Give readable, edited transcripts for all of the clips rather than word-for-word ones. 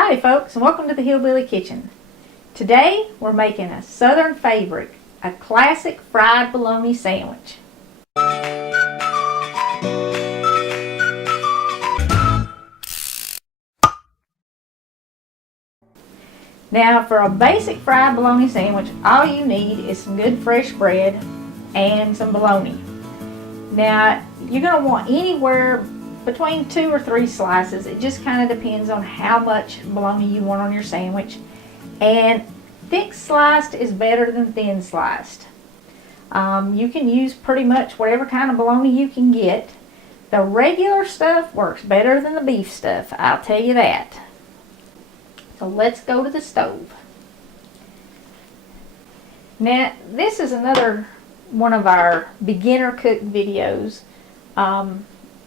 Howdy folks, and welcome to the Hillbilly Kitchen. Today we're making a southern favorite, a classic fried bologna sandwich. Now for a basic fried bologna sandwich, all you need is some good fresh bread and some bologna. Now you're going to want anywhere between 2 or 3 slices. It just kind of depends on how much bologna you want on your sandwich. And thick sliced is better than thin sliced. You can use pretty much whatever kind of bologna you can get. The regular stuff works better than the beef stuff, I'll tell you that. So let's go to the stove. Now this is another one of our beginner cook videos.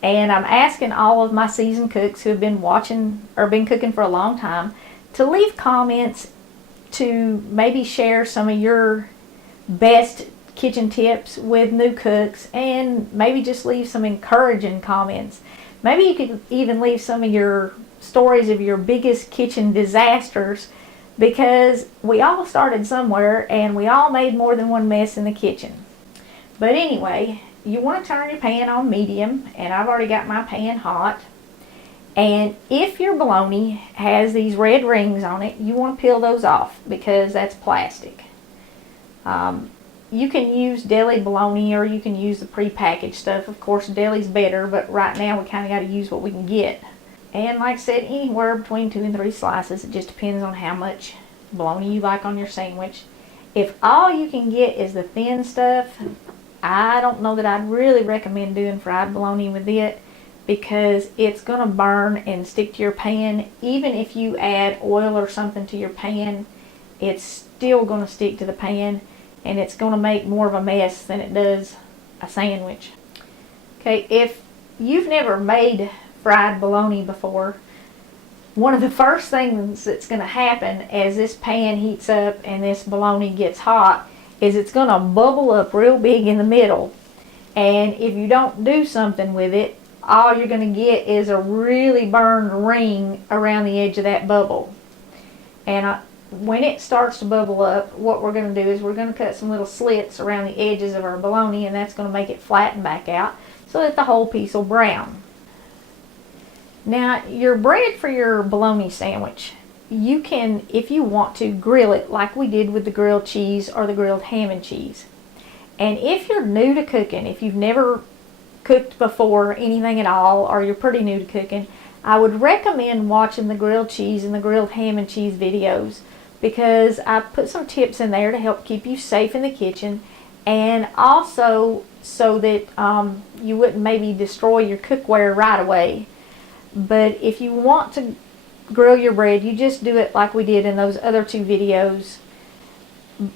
And I'm asking all of my seasoned cooks who have been watching or been cooking for a long time to leave comments to maybe share some of your best kitchen tips with new cooks, and maybe just leave some encouraging comments. Maybe you could even leave some of your stories of your biggest kitchen disasters, because we all started somewhere and we all made more than one mess in the kitchen. But anyway, you want to turn your pan on medium, and I've already got my pan hot. And if your bologna has these red rings on it, you want to peel those off because that's plastic. You can use deli bologna, or you can use the pre-packaged stuff. Of course, deli's better, but right now we kind of got to use what we can get. And like I said, anywhere between 2 and 3 slices. It just depends on how much bologna you like on your sandwich. If all you can get is the thin stuff, I don't know that I'd really recommend doing fried bologna with it, because it's going to burn and stick to your pan. Even if you add oil or something to your pan, it's still going to stick to the pan, and it's going to make more of a mess than it does a sandwich. Okay, if you've never made fried bologna before, one of the first things that's going to happen as this pan heats up and this bologna gets hot is it's going to bubble up real big in the middle. And if you don't do something with it, all you're going to get is a really burned ring around the edge of that bubble. And when it starts to bubble up, what we're going to do is we're going to cut some little slits around the edges of our bologna, and that's going to make it flatten back out so that the whole piece will brown. Now your bread for your bologna sandwich, you can, if you want to, grill it like we did with the grilled cheese or the grilled ham and cheese. And if you're new to cooking, if you've never cooked before anything at all, or you're pretty new to cooking, I would recommend watching the grilled cheese and the grilled ham and cheese videos, because I put some tips in there to help keep you safe in the kitchen, and also so that you wouldn't maybe destroy your cookware right away. But if you want to grill your bread, you just do it like we did in those other 2 videos.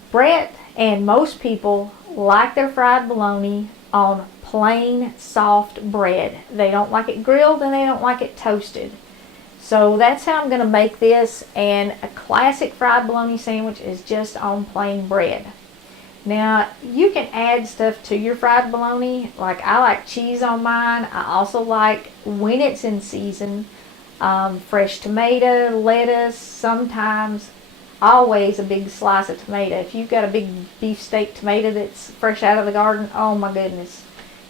Brett and most people like their fried bologna on plain soft bread. They don't like it grilled, and they don't like it toasted. So that's how I'm going to make this, and a classic fried bologna sandwich is just on plain bread. Now you can add stuff to your fried bologna. Like I like cheese on mine. I also like, when it's in season, fresh tomato, lettuce, sometimes, always a big slice of tomato. If you've got a big beefsteak tomato that's fresh out of the garden, oh my goodness,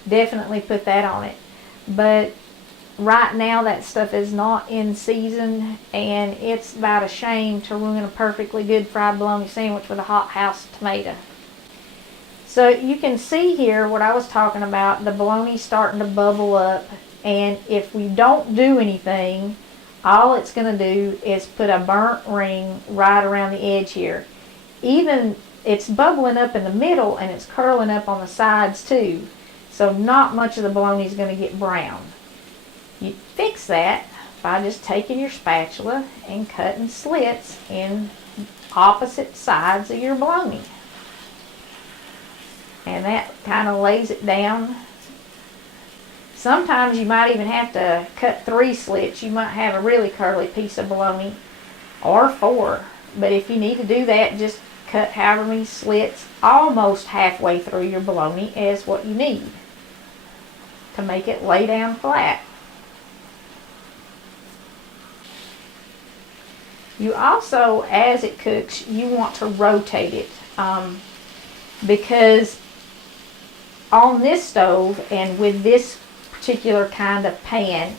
definitely put that on it. But right now that stuff is not in season, and it's about a shame to ruin a perfectly good fried bologna sandwich with a hot house tomato. So you can see here what I was talking about, the bologna starting to bubble up, and if we don't do anything, all it's going to do is put a burnt ring right around the edge here. Even it's bubbling up in the middle, and it's curling up on the sides too, so not much of the bologna is going to get brown. You fix that by just taking your spatula and cutting slits in opposite sides of your bologna. And that kind of lays it down. Sometimes you might even have to cut 3 slits. You might have a really curly piece of bologna, or 4. But if you need to do that, just cut however many slits almost halfway through your bologna is what you need to make it lay down flat. You also, as it cooks, you want to rotate it, because on this stove and with this particular kind of pan,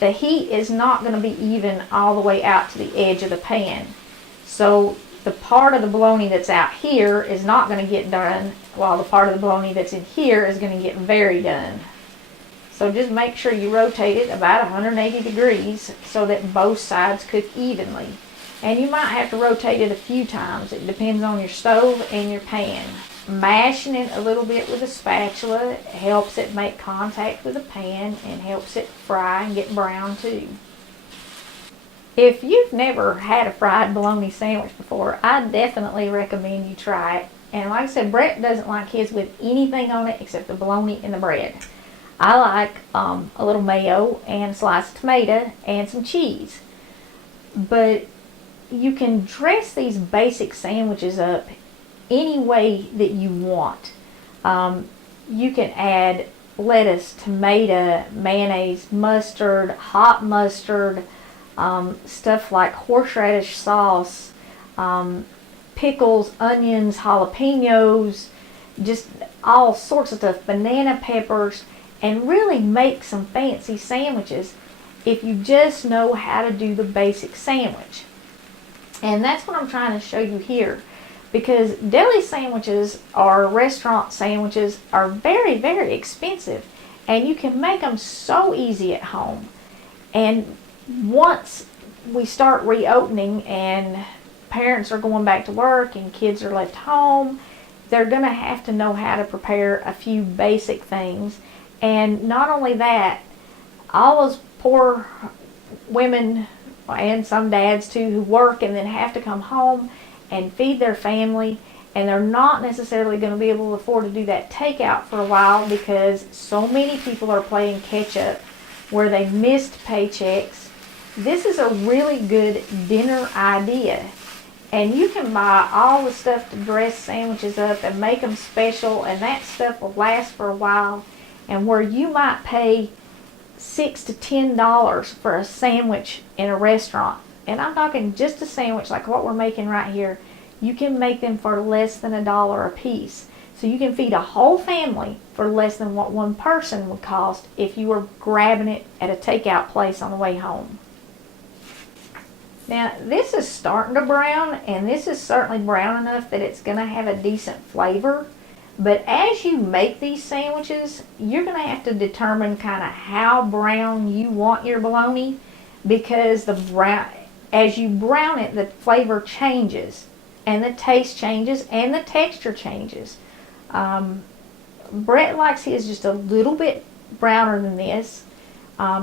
the heat is not going to be even all the way out to the edge of the pan. So the part of the bologna that's out here is not going to get done, while the part of the bologna that's in here is going to get very done. So just make sure you rotate it about 180 degrees so that both sides cook evenly. And you might have to rotate it a few times. It depends on your stove and your pan. Mashing it a little bit with a spatula helps it make contact with the pan and helps it fry and get brown too. If you've never had a fried bologna sandwich before, I definitely recommend you try it. And like I said, Brett doesn't like his with anything on it except the bologna and the bread. I like a little mayo and a slice of tomato and some cheese. But you can dress these basic sandwiches up any way that you want. You can add lettuce, tomato, mayonnaise, mustard, hot mustard, stuff like horseradish sauce, pickles, onions, jalapenos, just all sorts of stuff, banana peppers, and really make some fancy sandwiches if you just know how to do the basic sandwich. And that's what I'm trying to show you here, because deli sandwiches or restaurant sandwiches are very, very expensive, and you can make them so easy at home. And once we start reopening and parents are going back to work and kids are left home, they're going to have to know how to prepare a few basic things. And not only that, all those poor women and some dads too who work and then have to come home and feed their family, and they're not necessarily going to be able to afford to do that takeout for a while because so many people are playing catch up where they missed paychecks. This is a really good dinner idea, and you can buy all the stuff to dress sandwiches up and make them special, and that stuff will last for a while. And where you might pay $6 to $10 for a sandwich in a restaurant, and I'm talking just a sandwich like what we're making right here, you can make them for less than $1 a piece. So you can feed a whole family for less than what one person would cost if you were grabbing it at a takeout place on the way home. Now this is starting to brown, and this is certainly brown enough that it's going to have a decent flavor. But as you make these sandwiches, you're going to have to determine kind of how brown you want your bologna, because as you brown it, the flavor changes, and the taste changes, and the texture changes. Brett likes his just a little bit browner than this.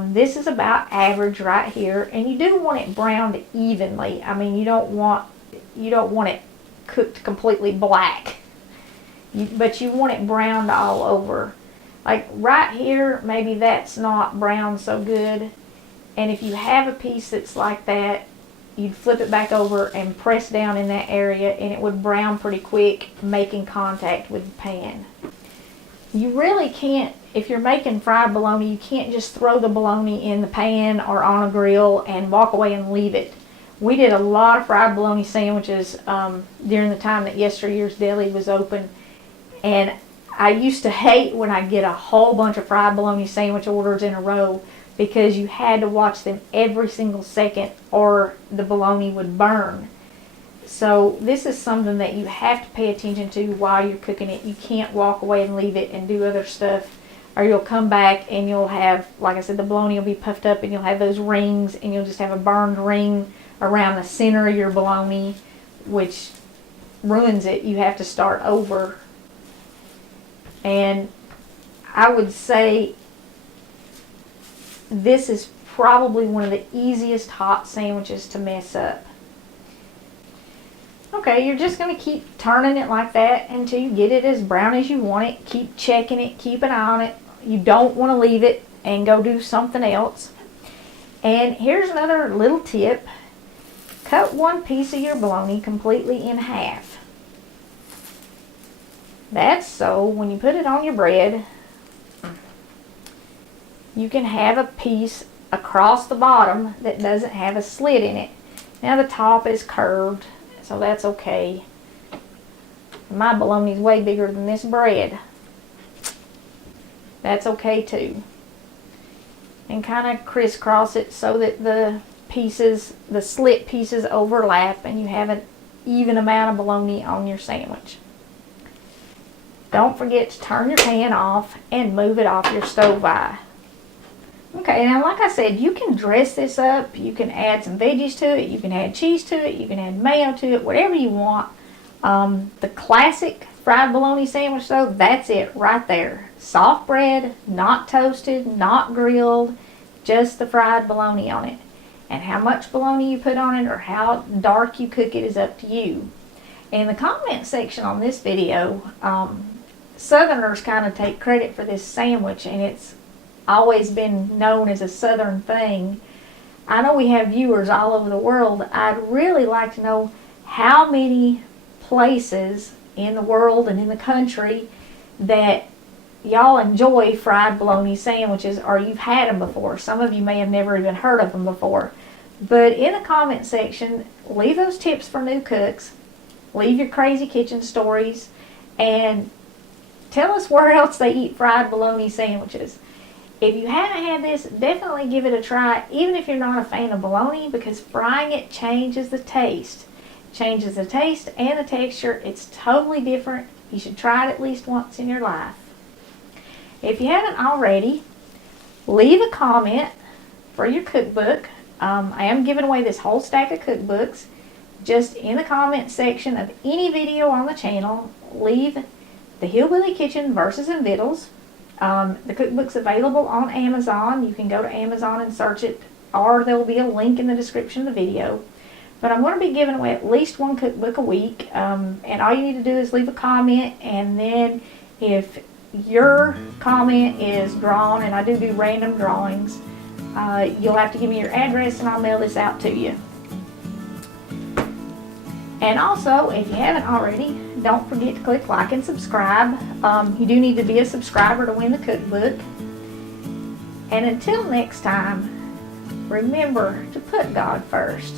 This is about average right here, and you do want it browned evenly. I mean, you don't want it cooked completely black. But you want it browned all over. Like right here, maybe that's not brown so good. And if you have a piece that's like that, you'd flip it back over and press down in that area, and it would brown pretty quick, making contact with the pan. You really can't, if you're making fried bologna, you can't just throw the bologna in the pan or on a grill and walk away and leave it. We did a lot of fried bologna sandwiches during the time that Yesteryear's Deli was open. And I used to hate when I get a whole bunch of fried bologna sandwich orders in a row, because you had to watch them every single second or the bologna would burn. So this is something that you have to pay attention to while you're cooking it. You can't walk away and leave it and do other stuff, or you'll come back and you'll have, like I said, the bologna will be puffed up and you'll have those rings, and you'll just have a burned ring around the center of your bologna, which ruins it. You have to start over. And I would say this is probably one of the easiest hot sandwiches to mess up. Okay, you're just going to keep turning it like that until you get it as brown as you want it. Keep checking it, keep an eye on it. You don't want to leave it and go do something else. And here's another little tip. Cut one piece of your bologna completely in half. That's so when you put it on your bread, you can have a piece across the bottom that doesn't have a slit in it. Now the top is curved, so that's okay. My bologna is way bigger than this bread. That's okay too. And kind of crisscross it so that the pieces, the slit pieces overlap and you have an even amount of bologna on your sandwich. Don't forget to turn your pan off and move it off your stove eye. Okay, now like I said, you can dress this up. You can add some veggies to it. You can add cheese to it. You can add mayo to it, whatever you want. The classic fried bologna sandwich though, that's it right there. Soft bread, not toasted, not grilled, just the fried bologna on it. And how much bologna you put on it or how dark you cook it is up to you. In the comment section on this video, Southerners kind of take credit for this sandwich, and it's always been known as a Southern thing. I know we have viewers all over the world. I'd really like to know how many places in the world and in the country that y'all enjoy fried bologna sandwiches, or you've had them before. Some of you may have never even heard of them before. But in the comment section, leave those tips for new cooks. Leave your crazy kitchen stories, and tell us where else they eat fried bologna sandwiches. If you haven't had this, definitely give it a try, even if you're not a fan of bologna, because frying it changes the taste. Changes the taste and the texture. It's totally different. You should try it at least once in your life. If you haven't already, leave a comment for your cookbook. I am giving away this whole stack of cookbooks. Just in the comment section of any video on the channel, leave the Hillbilly Kitchen Verses and Vittles. The cookbook's available on Amazon. You can go to Amazon and search it, or there will be a link in the description of the video. But I'm going to be giving away at least one cookbook a week, and all you need to do is leave a comment, and then if your comment is drawn, and I do random drawings, you'll have to give me your address and I'll mail this out to you. And also, if you haven't already, don't forget to click like and subscribe. You do need to be a subscriber to win the cookbook. And until next time, remember to put God first.